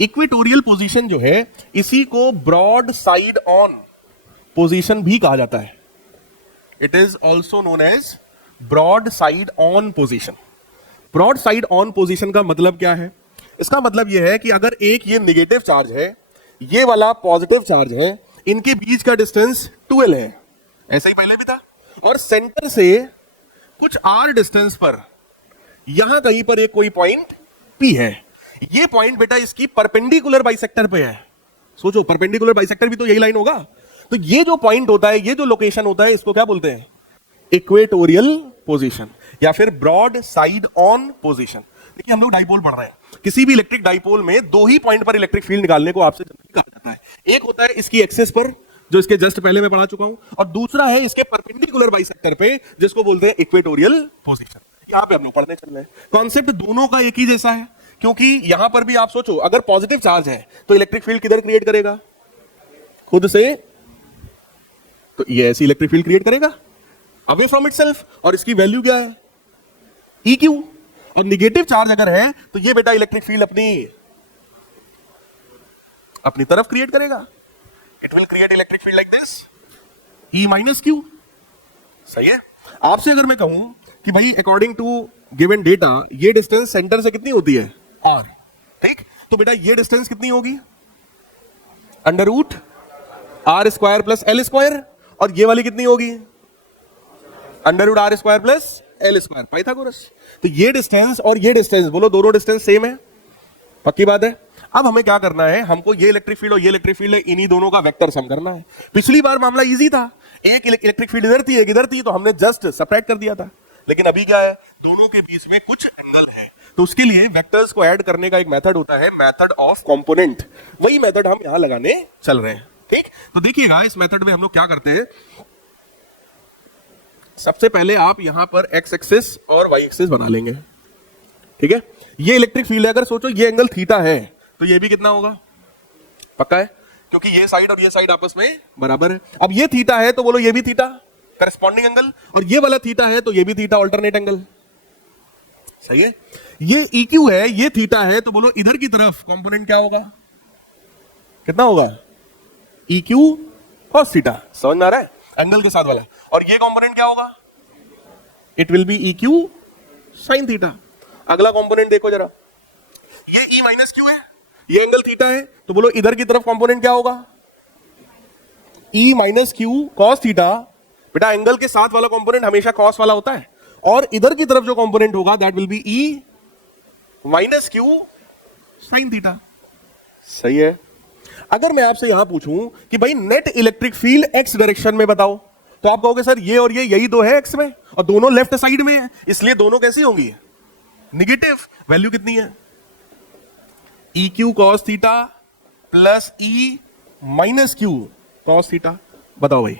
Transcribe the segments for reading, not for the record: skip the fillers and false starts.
Equatorial position जो है इसी को ब्रॉड साइड ऑन पोजीशन भी कहा जाता है। It is also known as broad side on position. Broad side on position का मतलब क्या है? इसका मतलब यह है कि अगर एक ये नेगेटिव चार्ज है, ये वाला पॉजिटिव चार्ज है, इनके बीच का डिस्टेंस 12 है, ऐसा ही पहले भी था, और सेंटर से कुछ r डिस्टेंस पर यहां कहीं पर एक कोई पॉइंट P है। ये पॉइंट बेटा इसकी परपेंडिकुलर बाइसेक्टर पे है। सोचो, परपेंडिकुलर बाइसेक्टर भी तो यही लाइन होगा। तो ये जो पॉइंट होता है, ये जो लोकेशन होता है, इसको क्या बोलते हैं? इक्वेटोरियल पोजीशन या फिर ब्रॉड साइड ऑन पोजीशन। देखिए, हम लोग डाइपोल पढ़ रहे हैं। किसी भी इलेक्ट्रिक डाइपोल में दो ही पॉइंट पर इलेक्ट्रिक फील्ड निकालने को आपसे कहा जाता है। एक होता है इसकी एक्सिस पर, जो इसके जस्ट पहले मैं पढ़ा चुका हूं, और दूसरा है इसके परपेंडिकुलर बाइसेक्टर पे, जिसको बोलते हैं इक्वेटोरियल पोजीशन। यहां पे हम लोग पढ़ने चल रहे हैं। कॉन्सेप्ट दोनों का एक ही जैसा है, क्योंकि यहां पर भी आप सोचो, अगर पॉजिटिव चार्ज है तो इलेक्ट्रिक फील्ड किधर क्रिएट करेगा? खुद से। तो ये ऐसी इलेक्ट्रिक फील्ड क्रिएट करेगा अवे फ्रॉम इटसेल्फ, और इसकी वैल्यू क्या है? EQ। और निगेटिव चार्ज अगर है तो ये बेटा इलेक्ट्रिक फील्ड अपनी तरफ क्रिएट करेगा। It will create electric field like this, E minus Q। सही है। आपसे अगर मैं कहूं कि भाई अकॉर्डिंग टू गिवन डेटा ये डिस्टेंस सेंटर से कितनी होती है? R, ठीक। तो बेटा ये डिस्टेंस कितनी होगी? Under root R square plus L square. और ये वाली कितनी होगी? Under root R square plus L square, Pythagoras. तो ये डिस्टेंस और ये डिस्टेंस, बोलो दोनों डिस्टेंस सेम है? पक्की बात है। अब हमें क्या करना है? हमको ये इलेक्ट्रिक फील्ड और ये इलेक्ट्रिक फील्ड है, इन्हीं दोनों का वेक्टर सम करना है। पिछली बार मामला इजी था, एक इलेक्ट्रिक फील्ड इधर थी, एक इधर थी, तो हमने जस्ट सबट्रैक्ट कर दिया था। लेकिन अभी क्या है? दोनों के बीच में कुछ एंगल है, तो उसके लिए वेक्टर्स को ऐड करने का एक मेथड होता है, मेथड ऑफ कंपोनेंट। वही मेथड हम यहां लगाने चल रहे हैं, ठीक। तो देखिएगा, इस मेथड में हम लोग क्या करते हैं। सबसे पहले आप यहां पर एक्स एक्सिस और वाई एक्सिस बना लेंगे, ठीक है। ये इलेक्ट्रिक फील्ड है, अगर सोचो ये एंगल थीटा है तो ये भी कितना होगा? पक्का है, क्योंकि ये साइड और ये साइड आपस में बराबर है। अब ये थीटा है तो बोलो ये भी थीटा, करस्पॉन्डिंग एंगल, और ये वाला थीटा है तो ये भी थीटा, अल्टरनेट एंगल। सही है। ये EQ है, ये थीटा है, तो बोलो इधर की तरफ कंपोनेंट क्या होगा? कितना होगा? EQ cos theta. समझ में आ रहा है? एंगल के साथ वाला। और ये कंपोनेंट क्या होगा? It will be EQ sin theta. अगला कंपोनेंट देखो जरा, ये E माइनस Q है, ये एंगल थीटा है, तो बोलो इधर की तरफ कंपोनेंट क्या होगा? E minus Q cos theta. बेटा एंगल के साथ वाला कंपोनेंट हमेशा cos वाला होता है, और इधर की तरफ जो कंपोनेंट होगा that will be E minus Q sin theta. सही है। अगर मैं आपसे यहां पूछूं कि भाई net electric field x direction में बताओ, तो आप कहोगे सर ये और ये यही तो है x में, और दोनों लेफ्ट साइड में है, इसलिए दोनों कैसी होंगी? निगेटिव। वैल्यू कितनी है? EQ cos theta plus E minus Q cos theta. बताओ भाई,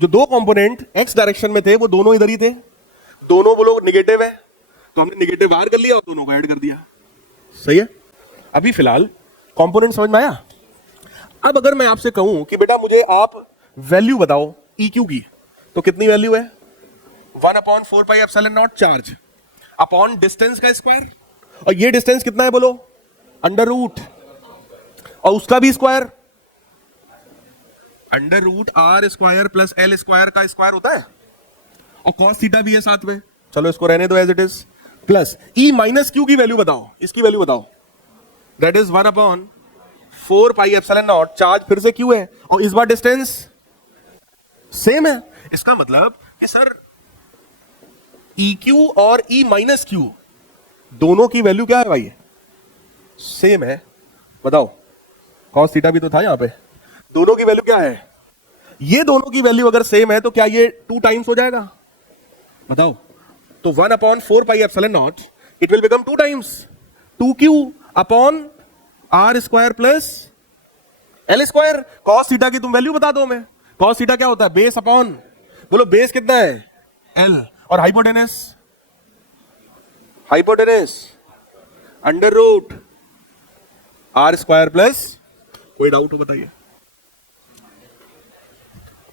जो दो कंपोनेंट x डायरेक्शन में थे वो दोनों इधर ही थे, दोनों वो लोग निगेटिव है, तो हमने निगेटिव बाहर कर लिया और दोनों को ऐड कर दिया। सही है। अभी फिलहाल कंपोनेंट समझ में आया। अब अगर मैं आपसे कहूं कि बेटा मुझे आप वैल्यू बताओ EQ की, तो कितनी वैल्यू है? 1/4 pi epsilon not charge upon distance का स्क्वायर, और ये डिस्टेंस कितना है बोलो? अंडर रूट, और उसका भी square, under root R square plus L square का स्क्वायर होता है, और cos थीटा भी है साथ में। चलो इसको रहने दो as it is, plus E minus Q की वैल्यू बताओ, इसकी वैल्यू बताओ। That is 1/4 pi epsilon not, charge फिर से Q है, और इस बार डिस्टेंस सेम है। इसका मतलब कि सर EQ और E माइनस Q दोनों की वैल्यू क्या है भाई? सेम है। बताओ, cos थीटा भी तो था यहां पे, दोनों की वैल्यू क्या है? ये दोनों की वैल्यू अगर सेम है तो क्या ये 2 टाइम्स हो जाएगा? बताओ। तो 1/4 pi epsilon not it will become 2 times 2Q upon R square plus L square. cos theta की तुम वैल्यू बता दो हमें। cos थीटा क्या होता है? बेस अपॉन, बोलो बेस कितना है? L, और hypotenuse, hypotenuse under root R square plus, कोई डाउट हो बताइए?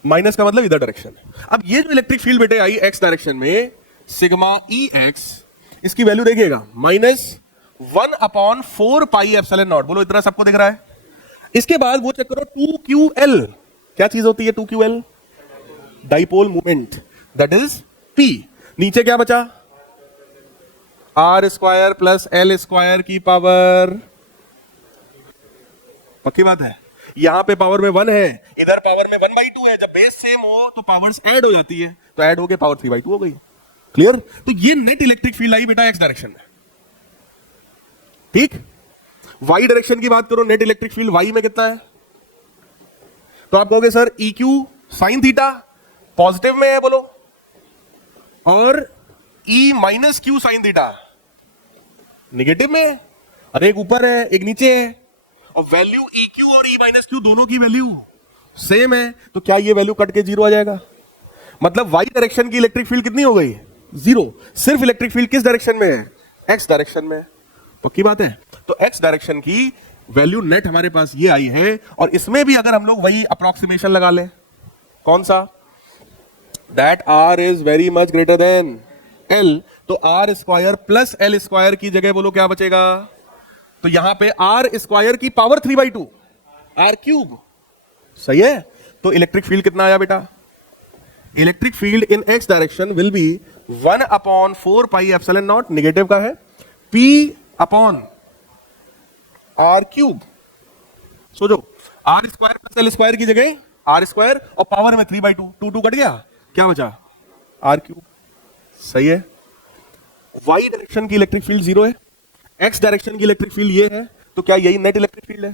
माइनस का मतलब इधर डायरेक्शन। अब ये जो इलेक्ट्रिक फील्ड बेटे आई x डायरेक्शन में, सिग्मा E x, इसकी वैल्यू देखिएगा 1/4 पाई एप्सिलॉन नॉट। बोलो इतना सबको दिख रहा है। इसके बाद वो चेक करो 2ql, क्या चीज होती है 2ql? Dipole moment, that is p। नीचे क्या बचा? r square plus l square की पावर, पक्की बात है। यहां पे पावर में 1 है, इधर पावर में 1/2 है। जब बेस सेम हो तो पावर्स ऐड हो जाती है, तो ऐड होके पावर 3/2 हो गई। क्लियर? तो ये नेट इलेक्ट्रिक फील्ड आई बेटा एक्स डायरेक्शन में। ठीक, वाई डायरेक्शन की बात करो, नेट इलेक्ट्रिक फील्ड वाई में कितना है? तो आप कहोगे sir EQ sine theta positive में है, बोलो, और E minus Q sine theta negative में है। अरे एक ऊपर है एक नीचे है, और वैल्यू EQ और E माइनस क्यू दोनों की वैल्यू सेम है, तो क्या ये वैल्यू कट के 0 आ जाएगा? मतलब वाई डायरेक्शन की इलेक्ट्रिक फील्ड कितनी हो गई? 0। सिर्फ इलेक्ट्रिक फील्ड किस डायरेक्शन में है? एक्स डायरेक्शन में। पक्की बात है। तो एक्स डायरेक्शन की वैल्यू नेट हमारे पास ये आई है, और इसमें भी अगर हम लोग वही अप्रोक्सीमेशन लगा लें, कौन सा? That R is very much greater than L, तो R square plus L square की जगह बोलो क्या बचेगा? तो यहां पे R स्क्वायर की पावर 3/2 R क्यूब। सही है। तो इलेक्ट्रिक फील्ड कितना आया बेटा? Electric field in x direction will be 1/4 pi epsilon not, negative का है, P अपॉन R क्यूब। सोचो, R square plus L square की जगह R स्क्वायर, और पावर में 3/2, 2 कट गया, क्या बचा? R cube. सही है। वाई डायरेक्शन की इलेक्ट्रिक फील्ड 0 है, एक्स डायरेक्शन की इलेक्ट्रिक फील्ड ये है, तो क्या यही नेट इलेक्ट्रिक फील्ड है?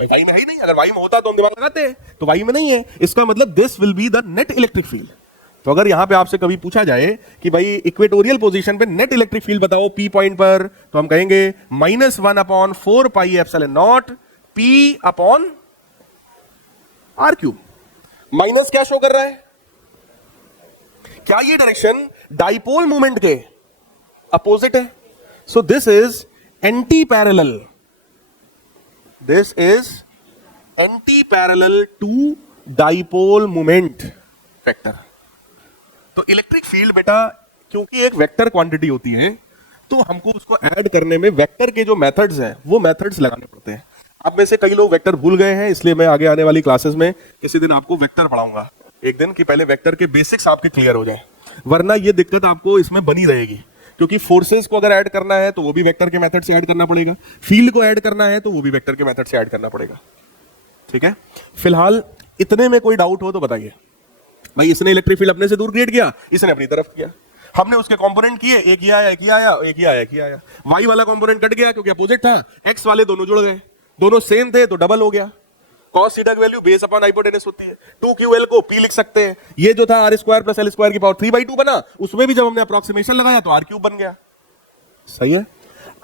वाई में है ही नहीं। अगर वाई में होता तो हम दिमाग लगाते हैं, तो वाई में नहीं है, इसका मतलब this will be the net electric field. तो अगर यहां पे आपसे कभी पूछा जाए कि भाई इक्वेटोरियल पोजीशन पे नेट इलेक्ट्रिक फील्ड बताओ P पॉइंट पर, तो हम कहेंगे -1/4 pi epsilon not P upon R cube. Minus क्या शो कर रहा है? क्या ये डायरेक्शन डाइपोल मोमेंट के अपोजिट है? So this is anti parallel, this is anti parallel to dipole moment vector. तो इलेक्ट्रिक फील्ड बेटा क्योंकि एक वेक्टर क्वांटिटी होती है, तो हमको उसको ऐड करने में वेक्टर के जो मेथड्स हैं वो मेथड्स लगाने पड़ते हैं। आप में से कई लोग वेक्टर भूल गए हैं, इसलिए मैं आगे आने वाली क्लासेस में किसी दिन आपको वेक्टर पढ़ाऊंगा एक दिन, कि पहले वेक्टर के बेसिक्स आपके क्लियर हो जाए, वरना ये दिक्कत आपको इसमें बनी रहेगी। क्योंकि फोर्सेस को अगर ऐड करना है तो वो भी वेक्टर के मेथड से ऐड करना पड़ेगा, फील्ड को ऐड करना है तो वो भी वेक्टर के मेथड से ऐड करना पड़ेगा। ठीक है, फिलहाल इतने में कोई डाउट हो तो बताइए। भाई इसने इलेक्ट्रिक फील्ड अपने से दूर क्रिएट किया, इसने अपनी तरफ किया, हमने उसके कंपोनेंट किए, एक ही आया, एक ही आया, एक ही आया, एक ही आया। वाई वाला कंपोनेंट कट गया क्योंकि अपोजिट था, एक्स वाले दोनों जुड़ गए, दोनों सेम थे तो डबल हो गया। cos थीटा की वैल्यू बेस अपॉन हाइपोटेनस होती है, 2ql को p लिख सकते हैं। ये जो था R square plus L square की पावर 3/2 बना, उसमें भी जब हमने अप्रोक्सीमेशन लगाया तो R क्यूब बन गया। सही है।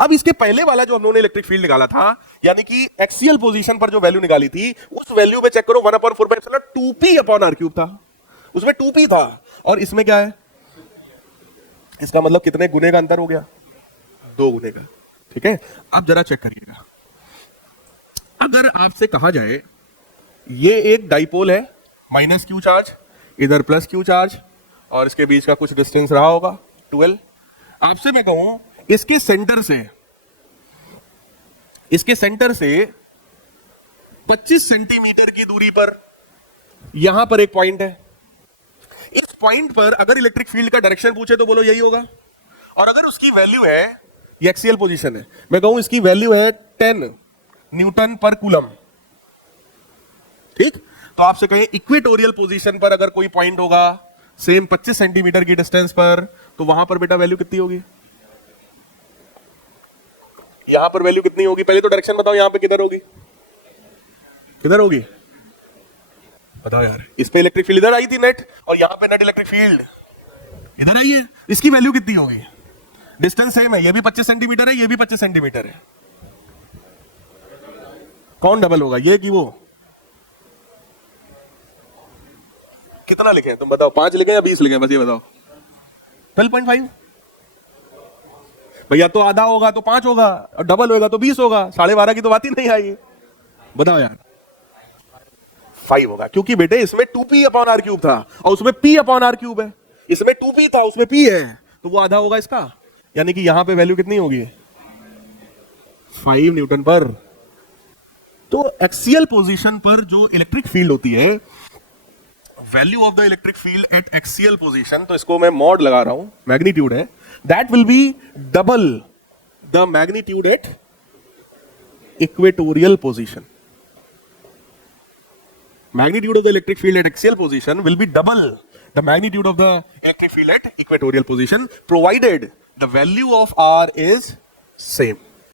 अब इसके पहले वाला जो हमने इलेक्ट्रिक फील्ड निकाला था, यानी कि एक्सियल पोजीशन पर जो वैल्यू निकाली थी, उस वैल्यू में चेक करो 1/4 2p अपॉन R क्यूब था, उसमें 2p था, और इसमें क्या है? इसका मतलब कितने गुने का अंतर हो गया? 2 गुने का। ठीक है, अब जरा चेक करिएगा। अगर आपसे कहा जाए ये एक डाइपोल है, माइनस क्यू चार्ज, इधर प्लस क्यू चार्ज, और इसके बीच का कुछ डिस्टेंस रहा होगा 12। आपसे मैं कहूं इसके सेंटर से 25 सेंटीमीटर की दूरी पर यहां पर एक पॉइंट है। इस पॉइंट पर अगर इलेक्ट्रिक फील्ड का डायरेक्शन पूछे तो बोलो यही होगा, और अगर उसकी वैल्यू है, ये एक्सियल पोजीशन है, मैं कहूं इसकी वैल्यू है 10 न्यूटन पर कूलम। ठीक, तो आपसे कहें इक्वेटोरियल पोजीशन पर अगर कोई पॉइंट होगा सेम 25 सेंटीमीटर की डिस्टेंस पर, तो वहां पर बेटा वैल्यू कितनी होगी? यहां पर वैल्यू कितनी होगी? पहले तो डायरेक्शन बताओ, यहां पे किधर होगी? किधर होगी बताओ यार। इस पे इलेक्ट्रिक फील्ड इधर आई थी नेट, और यहां पे नेट इलेक्ट्रिक फील्ड इधर आई है। इसकी वैल्यू कितनी होगी? डिस्टेंस सेम है, ये भी 25 सेंटीमीटर है, ये भी 25 सेंटीमीटर है, कौन डबल होगा, ये कि वो? कितना लिखे तुम बताओ, 5 लिखे या 20 लिखे? बस ये बताओ। 12.5 भैया, तो आधा होगा तो 5 होगा, और डबल होगा तो 20 होगा, 12.5 की तो बात ही नहीं आई। बताओ यार, 5 होगा, क्योंकि बेटे इसमें 2p अपॉन R क्यूब था, और उसमें p अपॉन R क्यूब है। इसमें 2p था, उसमें p है, तो वो आधा होगा इसका, यानी कि यहां पे वैल्यू कितनी होगी? 5 न्यूटन पर। तो एक्सियल पोजीशन पर जो इलेक्ट्रिक फील्ड होती है, value of the electric field at axial position, तो इसको मैं मॉड लगा रहा हूं, मैग्नीट्यूड है, that will be double the magnitude at equatorial position. Magnitude of the electric field at axial position will be double the magnitude of the electric field at equatorial position, provided the value of R is same.